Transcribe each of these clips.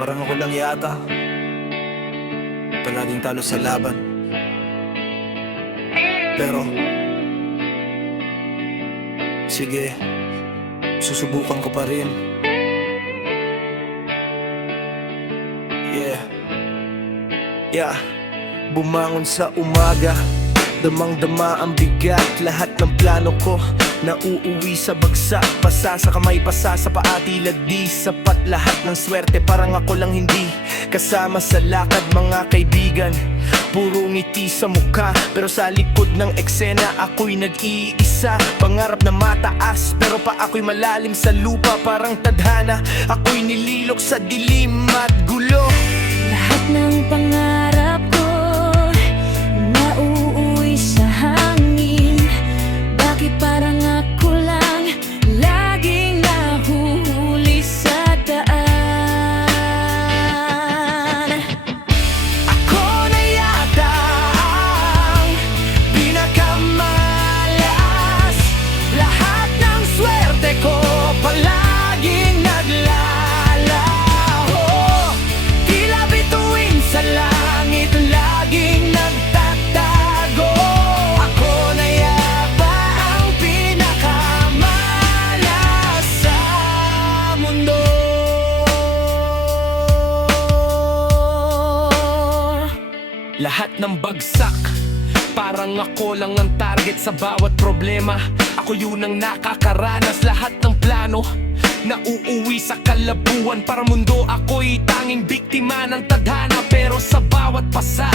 Parang ako lang yata palaging talo sa laban. Pero sige, susubukan ko pa rin. Yeah, bumangon sa umaga, damang-dama ang bigat. Lahat ng plano ko nauuwi sa bagsak. Pasa sa kamay, pasa sa paa, tila di sapat lahat ng swerte. Parang ako lang hindi kasama sa lakad, mga kaibigan. Puro ngiti sa mukha, pero sa likod ng eksena ako'y nag-iisa. Pangarap na mataas, pero pa ako'y malalim sa lupa. Parang tadhana, ako'y nililok sa dilim at gulo. Lahat ng pangarap ko nauuwi sa hangin. Bakit parang ako lang laging nahuhuli sa daan? Ako na yata ang pinakamalas. Lahat ng swerte ko palaging naglalaho. Tila bituin sa langit, laging nagtatago. Ako na yata ang pinakamalas sa mundo. Lahat ng bagsak, parang ako lang ang target sa bawat problema. Ako yun ang nakakaranas. Lahat ng plano nauuwi sa kalabuan. Para mundo ako'y tanging biktima ng tadhana. Pero sa bawat pasa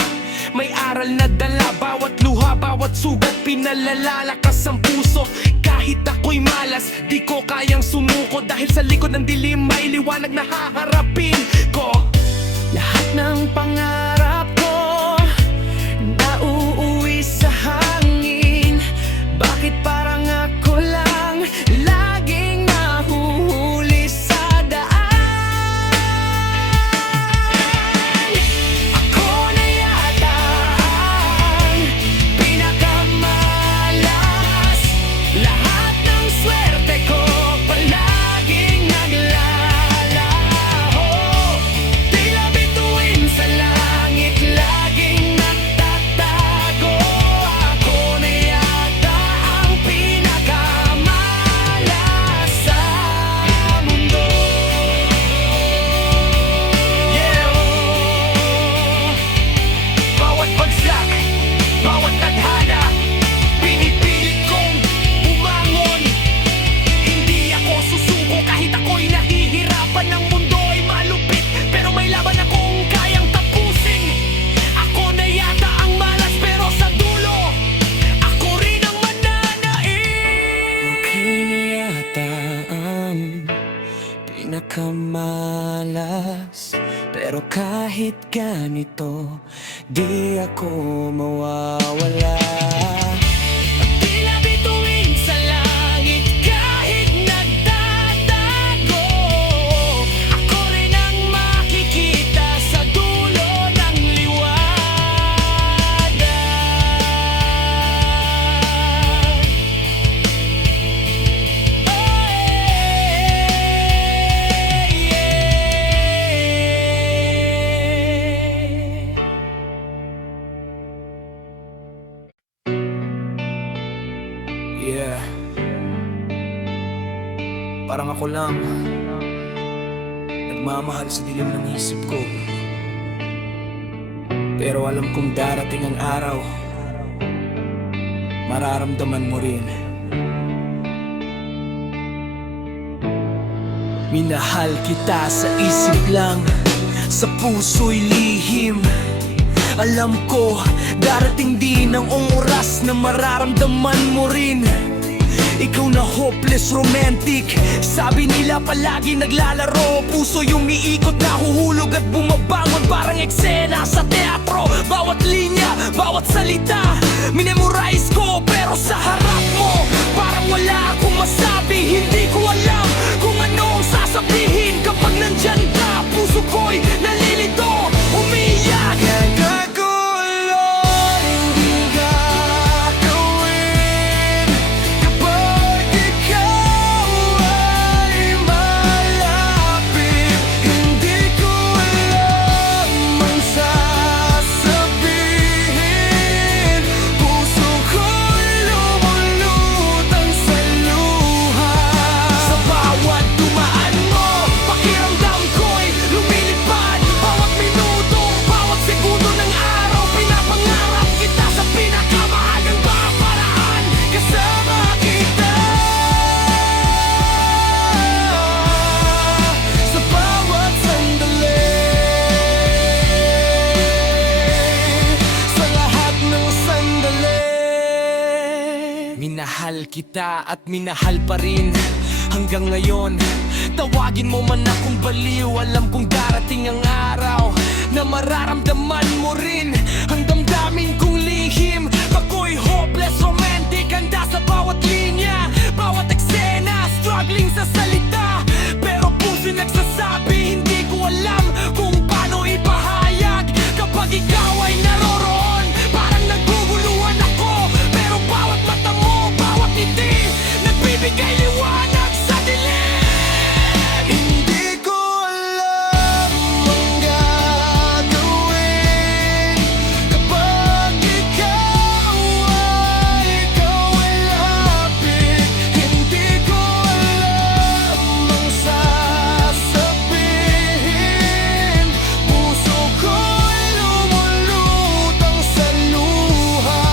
may aral na dala. Bawat luha, bawat sugat, pinalalakas ang puso. Kahit ako'y malas, di ko kayang sumuko. Dahil sa likod ng dilim may liwanag na haharapin ko. Lahat ng pangarap ko nauuwi sa hangin. Bakit parang ako lang laging nahuhuli sa daan? Ako na yata ang pinakamalas. Lahat ng swerte ko palaging naglalaho. Tila bituin sa langit, laging nagtatago. Ako na yata ang pinakamalas sa mundo. Bawat bagsak, bawat tadhana, pinipilit kong bumangon. Hindi ako susuko kahit ako'y nahihirapan. Ng mundo ay malupit, pero may laban akong kayang tapusin. Ako na yata ang malas, pero sa dulo ako rin ang mananaig. Okay na yata ang pinakamalas, pero kahit ganito, di ako mawawala. Tila bituin sa langit, kahit nagtatago. Ako rin ang makikita sa dulo ng liwanag. Yeah, parang ako lang nagmamahal sa dilim ng isip ko. Pero alam kong darating ang araw, mararamdaman mo rin. Minahal kita sa isip lang, sa puso'y lihim. Alam ko, darating din ang oras na mararamdaman mo rin. Ikaw na hopeless romantic, sabi nila palagi naglalaro. Puso yung iikot, nahuhulog at bumabangon. Parang eksena sa teatro. Bawat linya, bawat salita minemorize ko, pero sa harap mo parang wala akong masabi. Hindi ko alam kung ano ang sasabihin kapag nandyan ka. Puso ko'y nalilito, umiiyak. Hindi ko mahal kita at minahal pa rin hanggang ngayon. Tawagin mo man akong baliw, alam kong darating ang araw na mararamdaman mo rin ang damdamin kong lihim. Ako'y hopeless romantic, handa sa bawat linya, bawat eksena, struggling sa salita. Pero puso'y nagsasabi, hindi ko alam kung paano ipahayag. Kapag ikaw ay naroroon, parang naguguluhan ako. Pero bawat mata mo, bawat ngiti, nagbibigay liwanag sa dilim. Hindi ko alam ang gagawin kapag ikaw ay lapit. Hindi ko alam ang sasabihin. Puso ko'y lumulutang sa luha.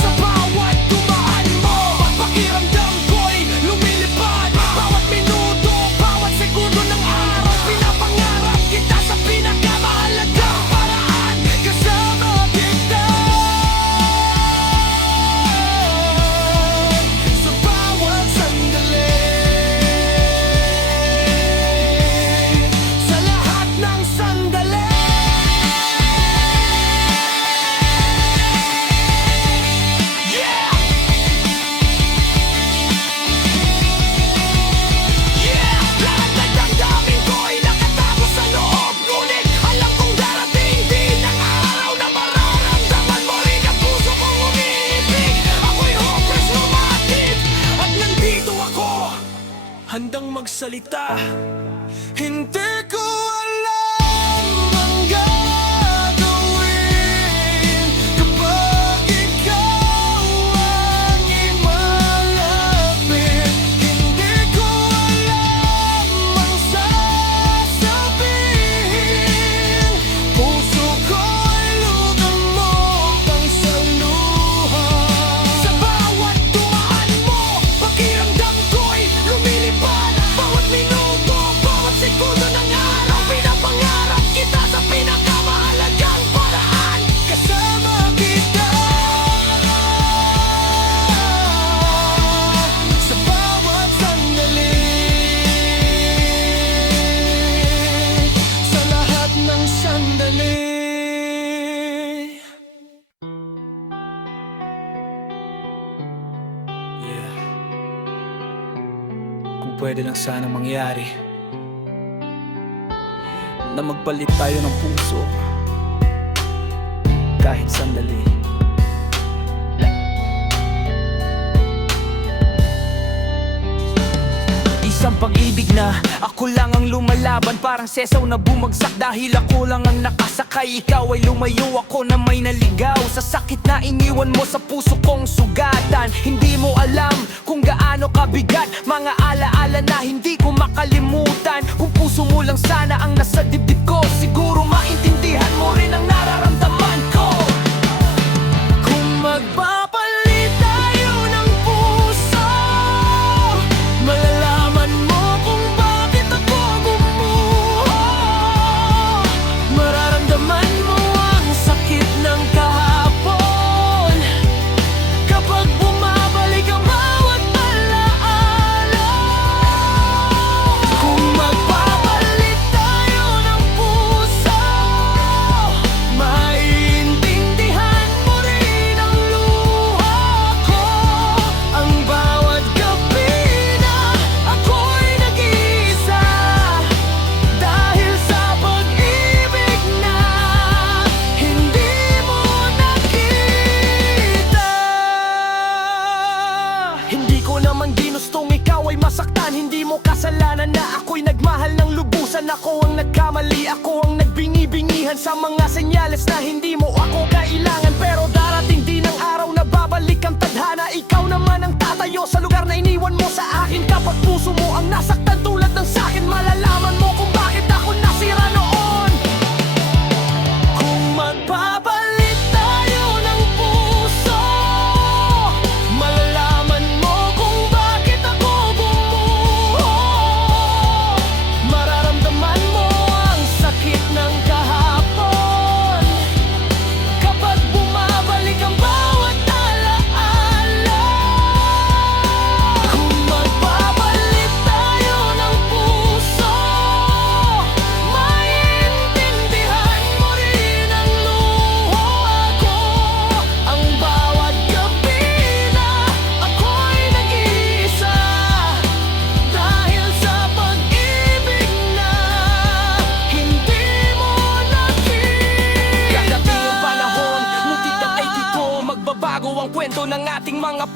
Sa bawat dumaan mo, pakiramdam ko'y lumilipad. Bawat minuto, bawat segundo ng araw, pinapangarap kita sa pinakamahalagang paraan. Kasama kita sa bawat sandali, sa lahat ng sandali. Yeah! Yeah! Lahat ng damdamin ko'y nakatago sa loob. Ngunit alam kong darating din ang araw na mararamdaman mo rin ang puso kong umiibig. Ako'y hopeless romantic at nandito ako, handang magsalita. Hindi ko alam ang gagawin kapag ikaw ang imalapit. Hindi ko alam ang sasabihin. Puso ko'y lumulutang sa luha. Sa bawat dumaan mo, pakiramdam ko'y lumilipad. Bawat minuto, bawat segundo ng araw, pinapangarap kita sa pinakamahalagang paraan. Kasama kita sa bawat sandali, sa lahat ng sandali. Yeah. Kung pwede lang sanang mangyari na magpalit tayo ng puso kahit sandali. Isang pag-ibig na ako lang ang lumalaban, parang sesaw na bumagsak dahil ako lang ang nakasakay. Ikaw ay lumayo, ako na may naligaw sa sakit na iniwan mo sa puso kong sugatan. Hindi mo alam kung gaano kabigat mga alaala na hindi ko makalimutan. Kung puso mo lang sana ang nasa dibdib ko, siguro maintindihan mo rin ang nararamdaman ko. Kung magpapalit tayo ng puso, malalaman mo kung bakit ako gumuho. Mararamdaman mo ang sakit ng kahapon kapag bumabalik ang bawat alaala. Kung magpapalit tayo ng puso, maiintindihan mo rin ang luha ko. Ang bawat gabi na ako'y nag-iisa dahil sa pag-ibig na hindi mo nakita. Hindi ko naman ginustong ikaw ay masaktan. Hindi mo kasalanan na ako'y nagmahal ng lubusan. Ako ang nagkamali, ako ang nagbingi-bingihan sa mga senyales na hindi mo ako kailangan. Pero darating din ang araw na babalik ang tadhana. Ikaw naman ang tatayo sa lugar na iniwan mo sa akin. Kapag puso mo ang nasaktan tulad ng sakin, malalaman mo kung bakit ako nasira noon. Kung magpapalit tayo ng puso, malalaman mo kung bakit ako bumuho. Mararamdaman mo ang sakit ng kahapon kapag bumabalik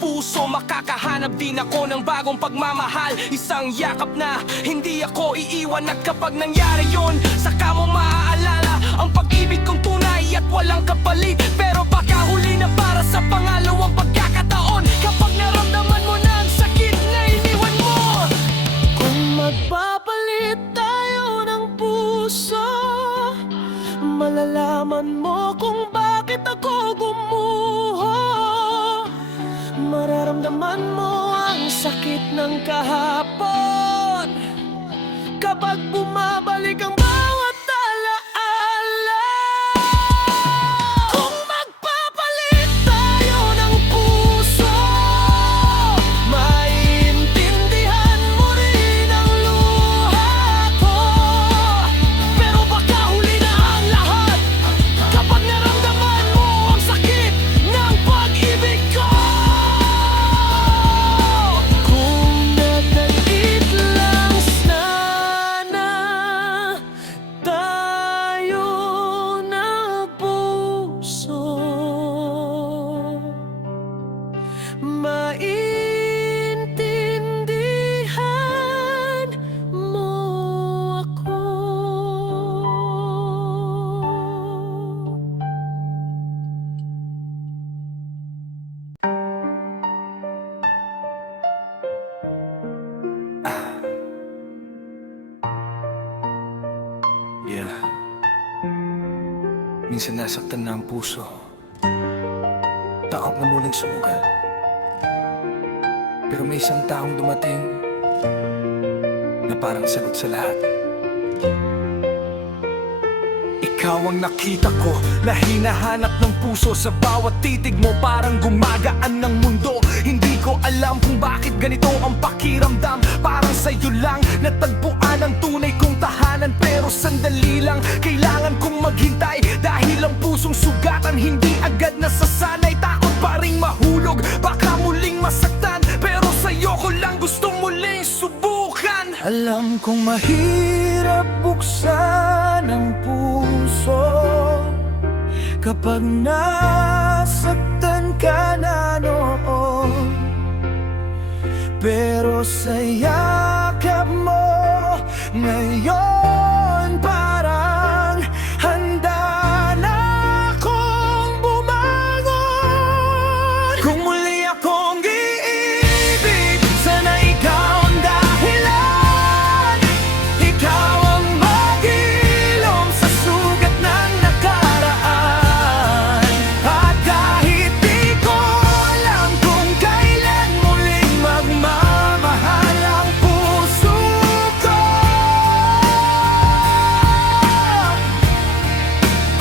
puso, makakahanap din ako ng bagong pagmamahal. Isang yakap na hindi ako iiwan, at kapag nangyari yun, saka mo maaalala ang pag-ibig kong tunay at walang kapalit. Pero baka huli na para sa pangalawang pagkakataon, kapag naramdaman mo na ang sakit na iniwan mo. Kung magpapalit tayo ng puso, malalaman mo kung bakit ako gumuho. Mararamdaman mo ang sakit ng kahapon kapag bumabalik ang bawat alaala. Kung magpapalit tayo ng puso, maiintindihan mo rin ang luha ko. Pero baka huli na ang lahat kapag naramdaman mo ang sakit ng pag-ibig ko. Kung nadaliit lang sana tayo ng puso, maintindihan mo ako. Yeah. Minsan nasaktan na ang puso, takot na muling sumugal. Pero may isang taong dumating na parang sagot sa lahat. Ikaw ang nakita ko na hinahanap ng puso. Sa bawat titig mo parang gumagaan ng mundo. Hindi ko alam kung bakit ganito ang pakiramdam. Parang sa'yo lang natagpuan ang tunay kong tahanan. Pero sandali lang, kailangan kong maghintay, dahil ang pusong sugatan hindi agad nasasanay. Takot pa ring mahulog, baka muling masaktan. Pero sa'yo ko lang gustong muling subukan. Alam kong mahirap buksan ang puso kapag nasaktan ka na noon. Pero sa yakap mo ngayon, parang handa na akong bumangon. Kung muli akong iibig, sana ikaw ang dahilan. Ikaw ang maghilom sa sugat ng nakaraan. At kahit di ko alam kung kailan muling magmamahal ang puso ko,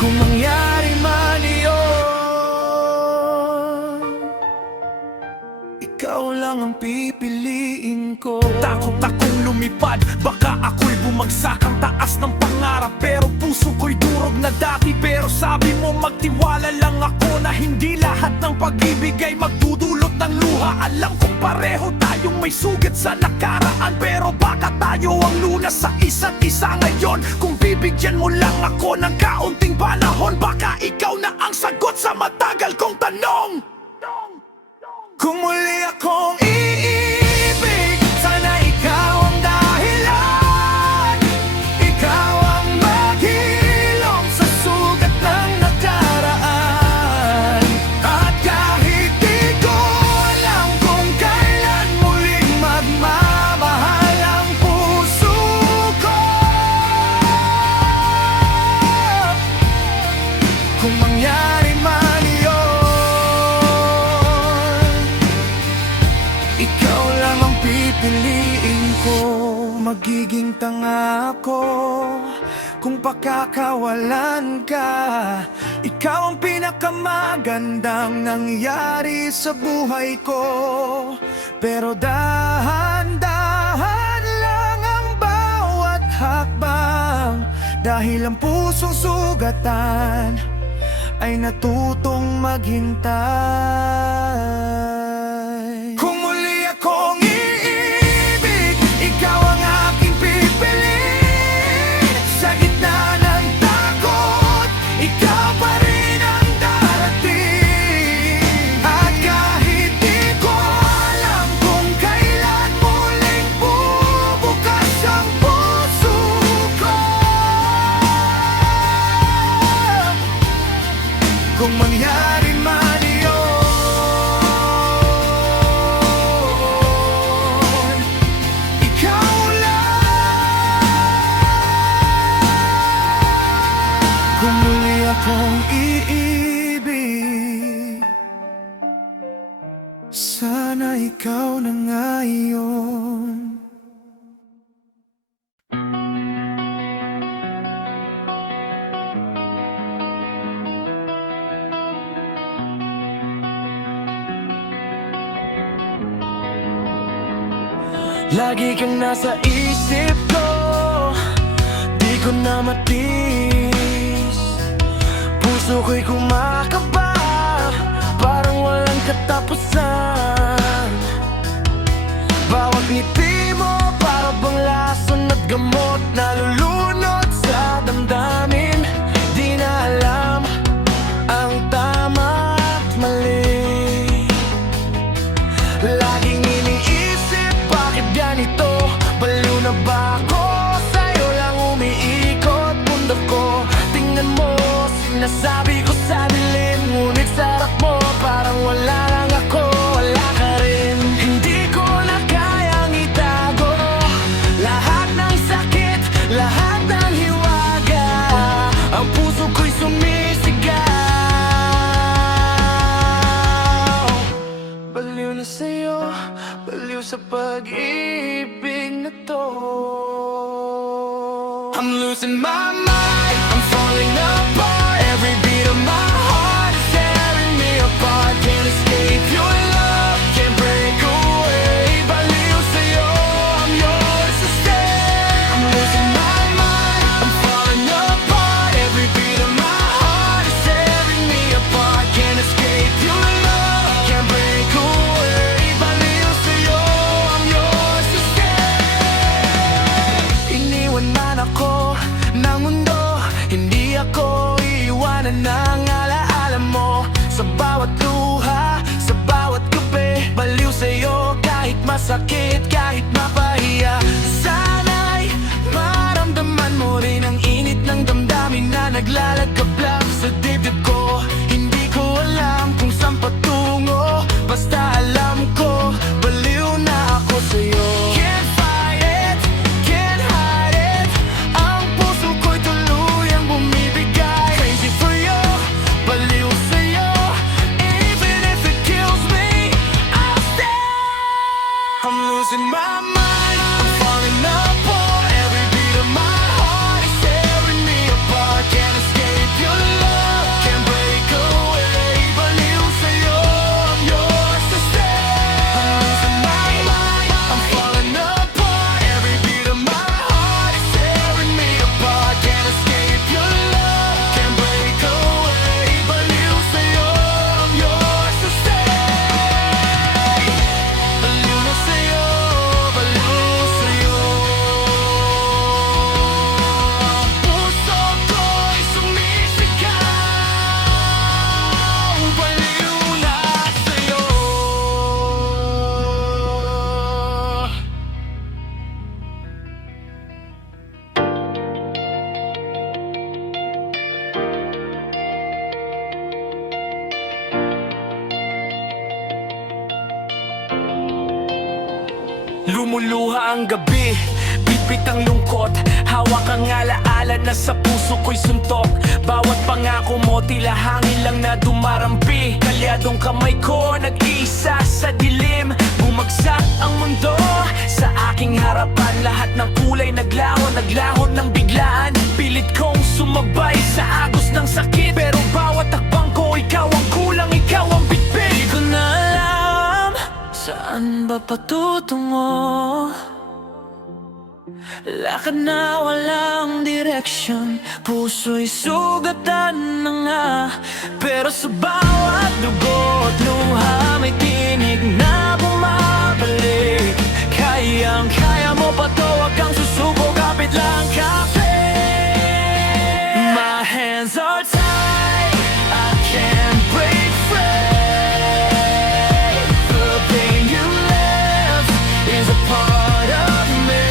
kung mangyari man iyon, ikaw lang ang pipiliin ko. Takot akong lumipad, baka ako'y bumagsak ang taas ng pangarap. Pero puso ko'y durog na dati. Pero sabi mo magtiwala lang ako na hindi lahat ng pag-ibig ay magdudulot ng luha. Alam kong pareho tayong may sugat sa nakaraan, pero baka tayo ang lunas sa isa't isa ngayon. Kung bibigyan mo lang ako ng kaunting panahon, baka ikaw na ang sagot sa matagal kong tanong. Kung muli akong iibig, sana ikaw ang dahilan. Ikaw ang maghilom sa sugat ng nakaraan. At kahit di ko alam kung kailan muling magmamahal ang puso ko, kung mangyari man iyon, ikaw lang ang pipiliin ko. Magiging tanga ako kung pakakawalan ka. Ikaw ang pinakamagandang nangyari sa buhay ko. Pero dahan-dahan lang ang bawat hakbang, dahil ang pusong sugatan ay natutong maghintay. Kung muli akong iibig, ikaw ang aking pipiliin. Sa gitna ng takot, ikaw pa rin ang darating. At kahit di ko Lagi kang nasa isip ko, di ko na matiis. Puso ko'y kumakaba, parang walang katapusan. Bawat ngiti mo para bang lason at gamot, nalulunod sa damdamin. Di na alam ang tama at mali. Laging iniisip, bakit ganito? Baliw na ba ako? Sa'yo lang umiikot mundo ko. Tingnan mo, sinasabi ko sa dilim, ngunit sa harap mo parang wala lang ako, wala ka rin. Hindi ko na kayang itago lahat ng sakit, lahat ng hiwaga. Ang puso ko'y sumisigaw. Baliw na sa'yo, baliw sa pag-ibig na to. I'm losing my mind, I'm falling apart. Every beat of my heart is tearing me apart. Can't escape your love, can't break away. Baliw sa'yo, I'm yours to stay. I'm losing my mind, I'm falling apart. Every beat of my heart is tearing me apart. Can't escape your love, can't break away. Baliw sa'yo, I'm yours to stay. Iniwan man ako ng mundo, hindi ako iiwanan ng alaala mo. Sa bawat luha, sa bawat gabi, baliw sa'yo kahit masakit, kahit mapahiya. Sana'y maramdaman mo rin ang init ng damdamin na naglalagkab lang sa dibdib ko. Hindi ko alam kung saan patungo, basta alam ko baliw na ako sa'yo. Can't fight it, can't hide it. Ang puso ko'y tuluyang bumibigay. Crazy for you, baliw sa'yo. Even if it kills me, I'll stay. I'm losing my mind, I'm falling apart. Every beat of my heart is tearing me apart. Can't escape your love, can't break away. Baliw sa'yo, I'm yours to stay. I'm losing my mind, I'm falling apart. Every beat of my heart is tearing me apart. Can't escape your love, can't break away. Baliw sa'yo, I'm yours to stay. Baliw na sa'yo, baliw sa'yo. Ang puso ko'y sumisigaw. Baliw na sa'yo. Lumuluha ang gabi, bitbit ang lungkot. Hawak ang alaala na sa puso ko'y suntok. Bawat pangako mo tila hangin lang na dumarampi. Kalyadong kamay ko nag-iisa sa dilim. Bumagsak ang mundo sa aking harapan. Lahat ng kulay naglaho ng biglaan. Pilit kong sumabay sa agos ng sakit, pero bawat takbang ko ikaw ang kulang, ikaw ang bitbit. Di ko na alam saan ba patutungo. Lakad na walang direksyon, puso'y sugatan na nga. Pero sa bawat dugo't luha may tinig na bumabalik. Kayang-kaya mo pa to, wag kang susuko, kapit lang kape. My hands are tied, I can't break free. The pain you left is a part of me.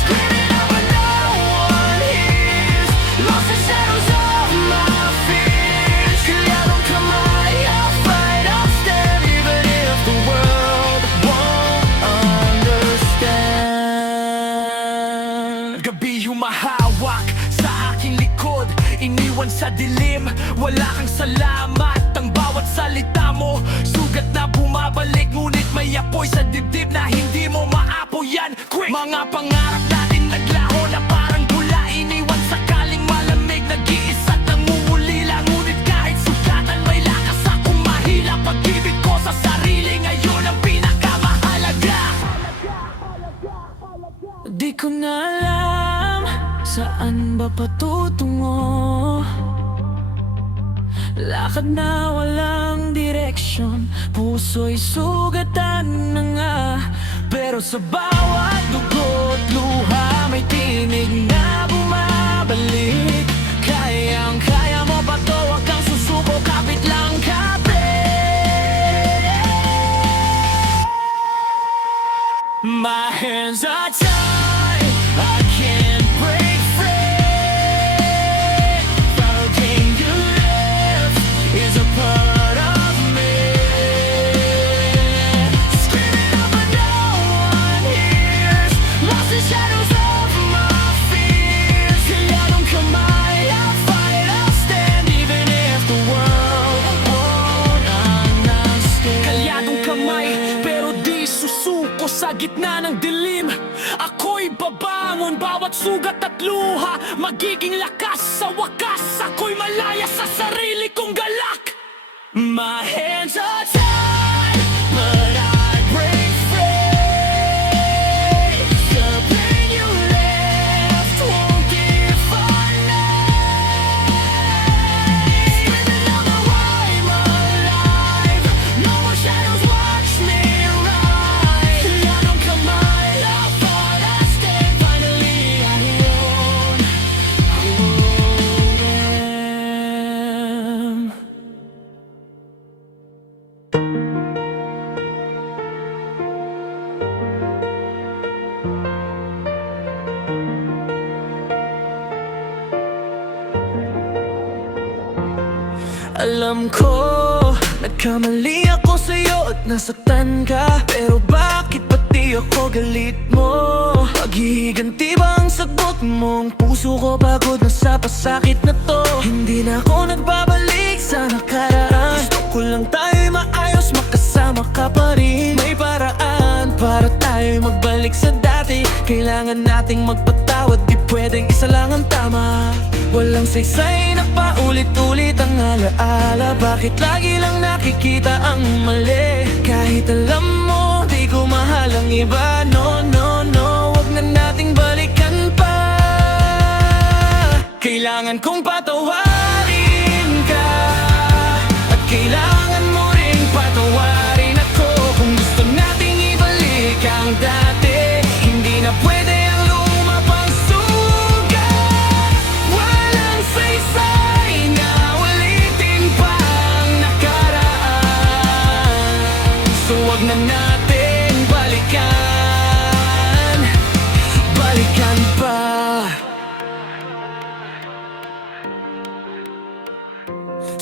Screaming out but no one hears, lost in shadows of my fears. Kalyadong kamay, I'll fight, I'll stay. ko na alam saan ba patutungo. Lakad na walang direksyon, puso'y sugatan na nga. Pero sa bawat dugo't luha may tinig na bumabalik. Kayang-kaya mo pa to, wag kang susuko, kapit lang kapit. My hands are tied, I can't break free. Everything you left is a part of me. Screaming out but no one hears, lost in shadows of my fears. Kayadong kamay, I'll fight, I'll stand, even if the world won't understand. Kalyadong kamay, pero di susuko sa gitna ng dilim. Ako'y babangon, bawat sugat at luha magiging lakas. Sa wakas, ako'y malaya sa sarili kong galak. My hands are tied, but I break free. The pain you left won't define me. Screaming out that I'm alive, no more shadows watch me rise. Kayadong kamay, I'll fight, I'll stand, finally I own who am. Alam ko, nagkamali ako sa'yo at nasaktan ka. Pero bakit pati ako galit mo? Paghihiganti ba ang sagot mong puso ko pagod na sa pasakit na to? Hindi na ako nagbabalik sa nakaraan. Gusto ko lang tayo'y maayos, makasama ka pa rin. May paraan para tayo'y magbalik sa dati. Kailangan nating magpatawad, di pwedeng isa lang ang tama. Walang saysay na paulit-ulit ang alaala. Bakit lagi lang nakikita ang mali? Kahit alam mo, di ko mahal ang iba. No, no, no, wag na nating balikan pa. Kailangan kong patawarin ka, at kailangan mo rin patawarin ako. Kung gusto nating ibalik ang dati, hindi na pwede ang luma pang sugat. Walang saysay na ulitin pa ang nakaraan. So wag na natin balikan, balikan pa.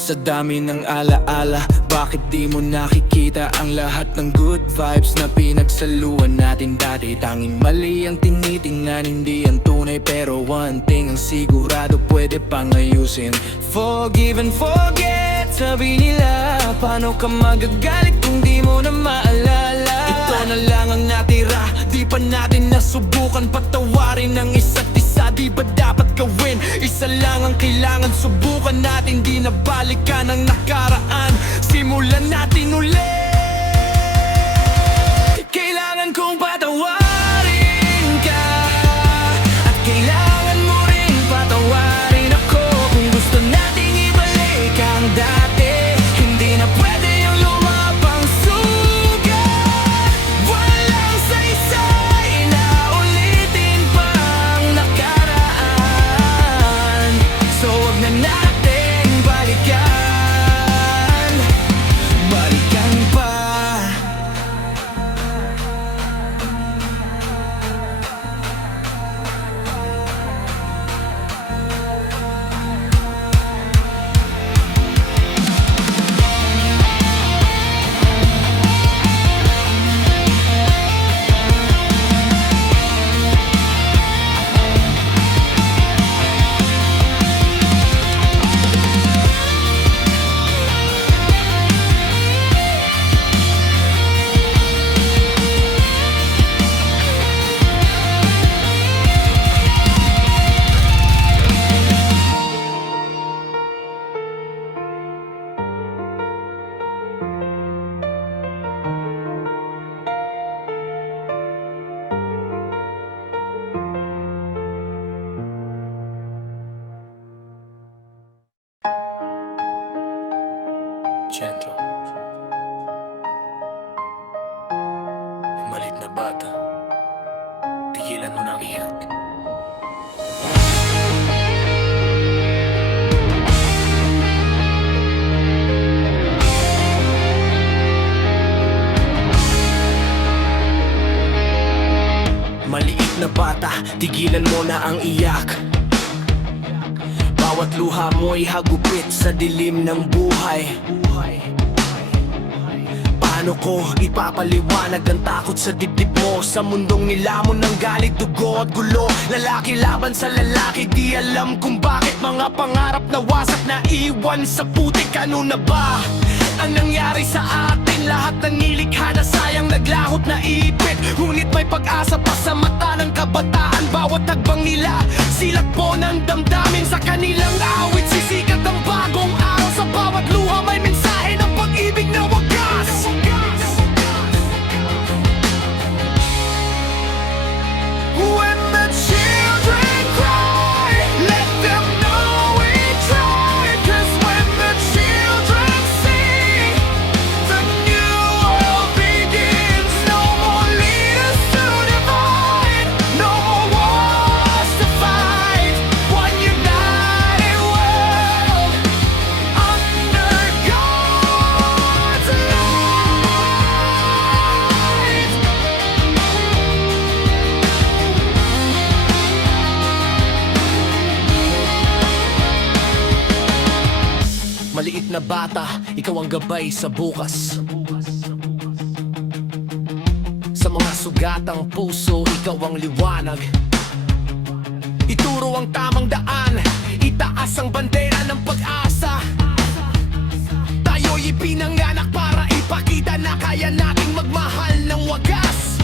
Sa dami ng alaala, bakit di mo nakikita ang lahat ng good vibes na pinagsaluan natin dati? Tanging mali ang tinitingnan, hindi ang tunay. Pero one thing ang sigurado, pwede pang ayusin. Forgive and forget, sabi nila. Paano ka magagalit kung di mo na maalala? Ito na lang ang natira, di pa natin nasubukan patawarin ng isa't isa. Di ba dapat gawin? Isa lang ang kailangan, subukan natin, di na balikan ang nakaraan. Simulan natin ulit. Kailangan kong patawarin ka, at kailangan mo rin patawarin ako. Kung gusto nating ibalik ang dati, hindi na pwede yung lumapang sugat. Walang saysay na ulitin pa ang nakaraan. So wag na natin balikan, balikan pa. Maliit na bata, tigilan mo ng iyak. Maliit na bata, tigilan mo na ang iyak. Bawat luha mo'y hagupit sa dilim ng buhay. Paano ko ipapaliwanag ang takot sa dibdib mo? Sa mundong nilamon ng galit, dugo at gulo. Lalaki laban sa lalaki, di alam kung bakit. Mga pangarap na wasak na iwan sa putik. Ano na ba ang nangyari sa atin? Lahat ng nilikha na sayang naglahot na ipit. Ngunit may pag-asa pa sa mata ng kabataan. Bawat tagbang nila, silat po ng damdamin. Sa kanilang awit, sisikat ang bagong araw. Sa bawat luha may mensahe ng pag-ibig na wagas. When the children cry, let them know we tried. 'Cause when the children sing, the new world begins. No more leaders to divide, no more wars to fight. One united world under God's light. Maliit na bata, ikaw ang gabay sa bukas. Sa mga sugatang puso, ikaw ang liwanag. Ituro ang tamang daan, itaas ang bandera ng pag-asa. Tayo'y ipinanganak para ipakita na kaya nating magmahal ng wagas.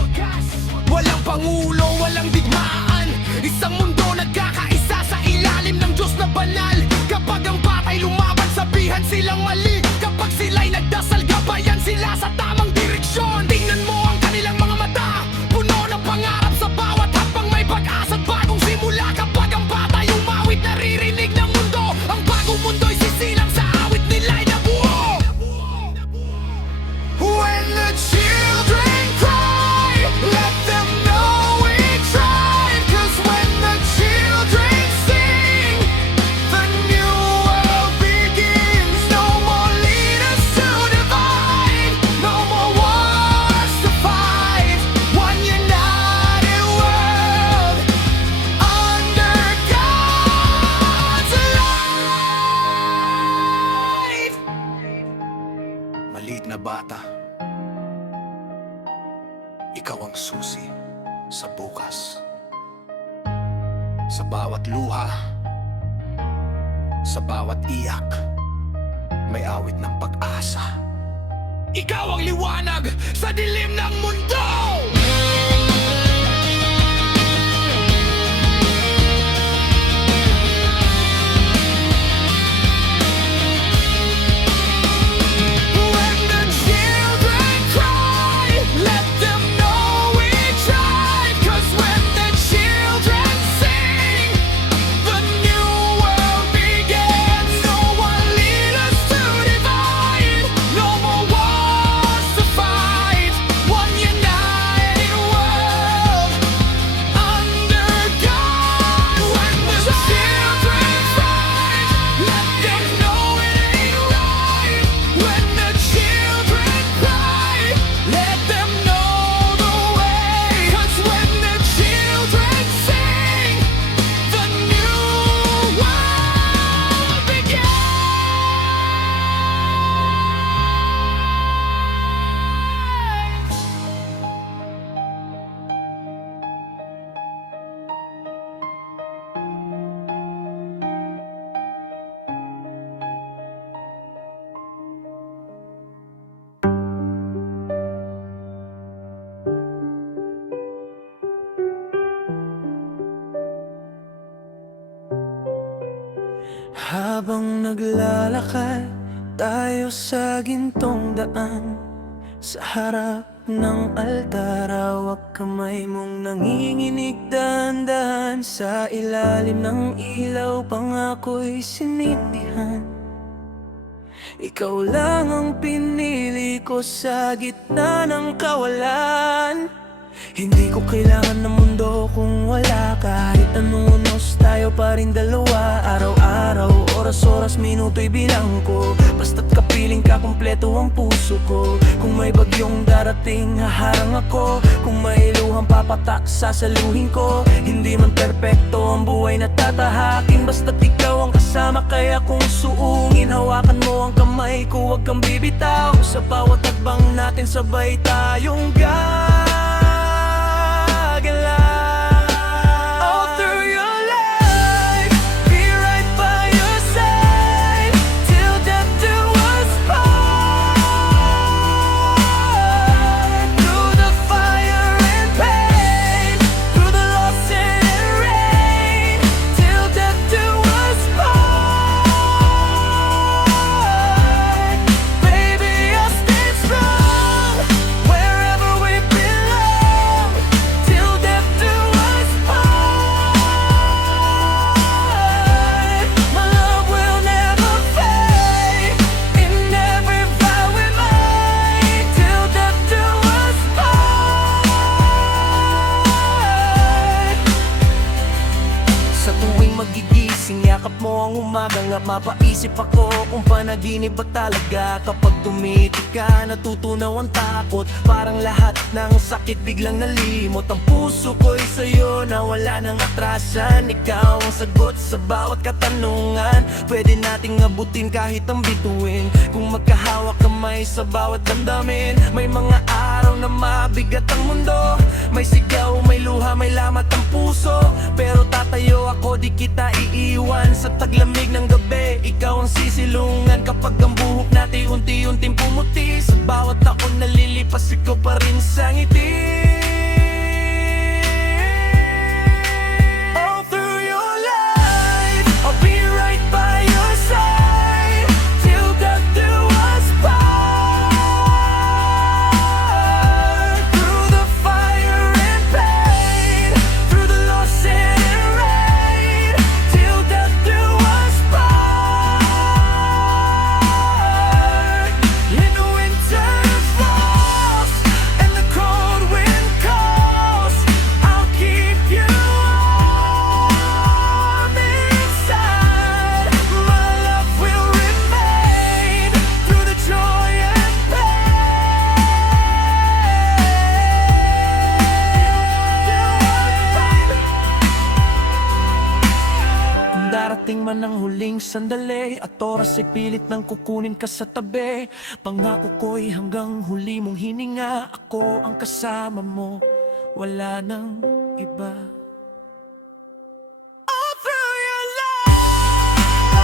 Walang pangulo, walang digmaan, isang mundo nagkakaisa sa ilalim ng Diyos na banal. Kapag ang bata'y lumaban, sabihan silang mali. Kapag sila'y nagdasal, gabayan sila sa tamang direksyon. Tingnan mo ang kanilang mga mata, puno ng pangarap. Sa bawat hakbang may pag-asa at bagong simula. Kapag ang bata'y umawit, naririnig ng mundo. Ang bagong mundo'y sisilang sa awit nila'y nabuo. When the children cry, let them know we tried. 'Cause when the children sing, the new world begins. No more leaders to divide, no more wars to fight. One united world under God's light. Maliit na bata, ikaw ang susi sa bukas. Sa bawat luha, sa bawat iyak, may awit ng pag-asa. Ikaw ang liwanag sa dilim ng mundo! When the children cry, let them know we tried. 'Cause when the children sing, the new world begins. No more leaders to divide, no more wars to fight. One united world under God. When the children fight, let them know it ain't right. When the children cry, let them know the way. 'Cause when the children sing, the new world begins. Habang naglalakad tayo sa gintong daan, sa harap ng altar, hawak kamay mong nanginginig dahan-dahan. Sa ilalim ng ilaw, pangako'y sinindihan. Ikaw lang ang pinili ko sa gitna ng kawalan. Hindi ko kailangan ng mundo kung wala ka. Kahit anong unos, tayo pa rin dalawa. Araw-araw, oras-oras, minuto'y bilang ko. Basta't kapiling ka, kumpleto ang puso ko. Kung may bagyong darating, haharang ako. Kung may luhang papatak, sasaluhin ko. Hindi man perpekto ang buhay na tatahakin, basta't ikaw ang kasama, kaya kung suungin, hawakan mo ang kamay ko, huwag kang bibitaw. Sa bawat hakbang natin, sabay tayong gagalaw. All through your life, be right by your side, till death do us part. Through the fire and pain, through the loss and rain, till death do us part. Baby, I'll stand strong wherever we belong, till death do us part. My love will never fade, in every vow we made, till death do us part. Sa tuwing magigising, yakap mo ang umaga nga mapaisip ako kung panaginip ba talaga. Kapag tumitik ka, natutunaw ang takot. Parang lahat ng sakit biglang nalimot. Ang puso ko'y sa'yo na wala nang atrasan. Ikaw ang sagot sa bawat katanungan. Pwede nating abutin kahit ang bituin, kung magkahawak kamay sa bawat damdamin. May mga araw na mabigat ang mundo, may sigaw, may luha, may lamat ang puso. Pero tatayo ako, di kita iiwan. Sa taglamig ng gabi, ikaw ang sisilungan. Kapag ang buhok natin unti-unting pumuti, sa bawat taon nalilipas, ikaw pa rin sa ngiti. All through your life, I'll be right by your side, till death do us part. Through the fire and pain, through the loss and rain, till death do us part. In the winter falls and the cold wind calls, I'll keep you warm inside. My love will remain through the joy and pain. Kung darating man ang huling sandali at oras ay pilit nang kukunin ka sa tabi, pangako ko'y hanggang huli mong hininga, ako ang kasama mo, wala nang iba. All through your life,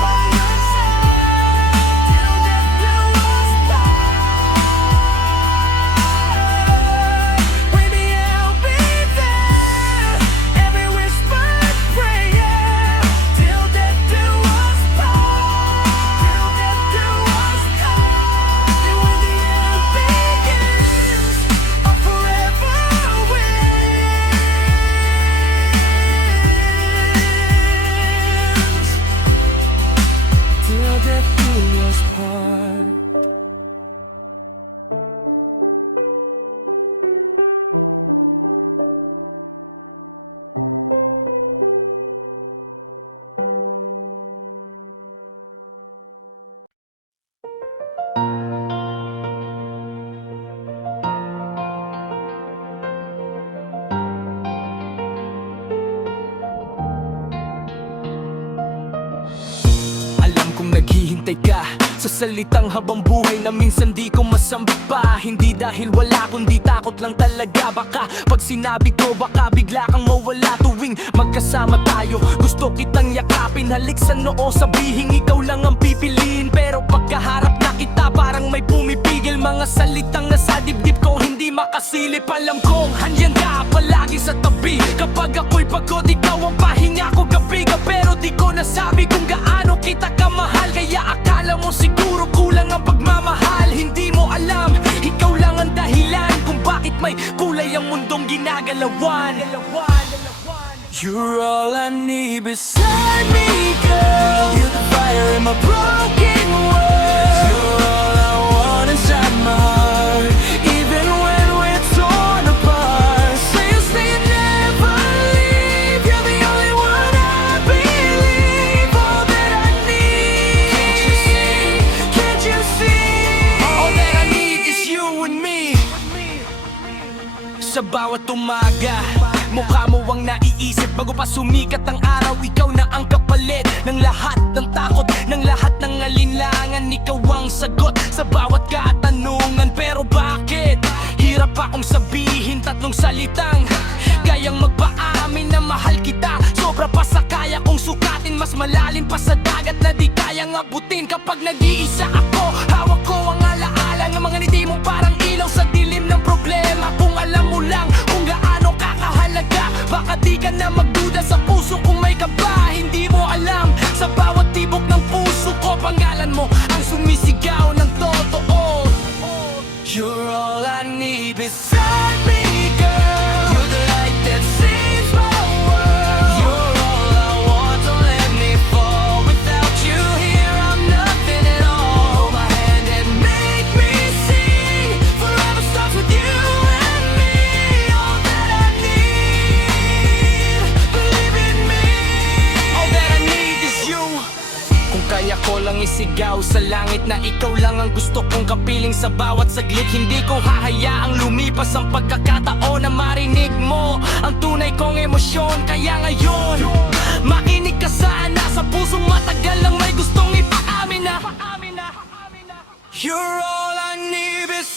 by your side, till death do us part. Baby, I'll be there, every whispered prayer, till death do us part. Till death do us part. And when the end begins, our forever wins. Till death do us part. Alam kong naghihintay ka sa salitang habang buhay na minsan di ko masambit pa. Hindi dahil wala kundi takot lang talaga. Baka pag sinabi ko baka bigla kang mawala tuwing magkasama tayo. Gusto kitang yakapin, halik sa noo, sabihin ikaw lang ang pipiliin. Pero pagkaharap na kita parang may pumipigil. Mga salitang nasa dibdib ko hindi makasilip. Alam kong handyan ka palagi sa tabi. Kapag ako'y pagod ikaw ang pahinga ko gabi-gabi. Pero di ko nasabi kung gaano kita kamahal. Kaya akala mo siguro kulang ang pagmamahal. Hindi mo alam, ikaw lang ang dahilan kung bakit may kulay ang mundong ginagalawan. You're all I need beside me, girl. You're the fire in my broken world. You're all I want inside my heart. Even when we're torn apart, sa bawat umaga. Mukha mo ang naiisip bago pa sumikat ang araw. Ikaw na ang kapalit ng lahat ng takot, ng lahat ng alinlangan. Ikaw ang sagot sa bawat katanungan. Pero bakit? Hirap akong sabihin tatlong salitang kayang magpaamin na mahal kita. Sobra pa sa kaya kong sukatin, mas malalim pa sa dagat na di kayang abutin. Kapag nag-iisa ako, hawak ko ang alaala ng mga ngiti mo parang ilaw sa dilim ng problema. Kung alam mo lang kung gaano kakahalaga, baka di ka na magduda sa puso kung may kaba. Hindi mo alam, sa bawat tibok ng puso ko, pangalan mo ang sumisigaw ng totoo. You're all I need beside me, girl. You're the light that saves my world. You're all I want, don't let me fall. Without you here, I'm nothing at all. Hold my hand and make me sing. Forever starts with you and me. All that I need, believe in me. All that I need is you. Kung kaya ko lang isigaw sa langit na ikaw lang ang gusto kong kapiling sa bawat saglit, hindi ko hahayaang lumipas ang pagkakataon na marinig mo ang tunay kong emosyon. Kaya ngayon, makinig ka sana sa pusong matagal lang may gustong ipaamin na You're all I need is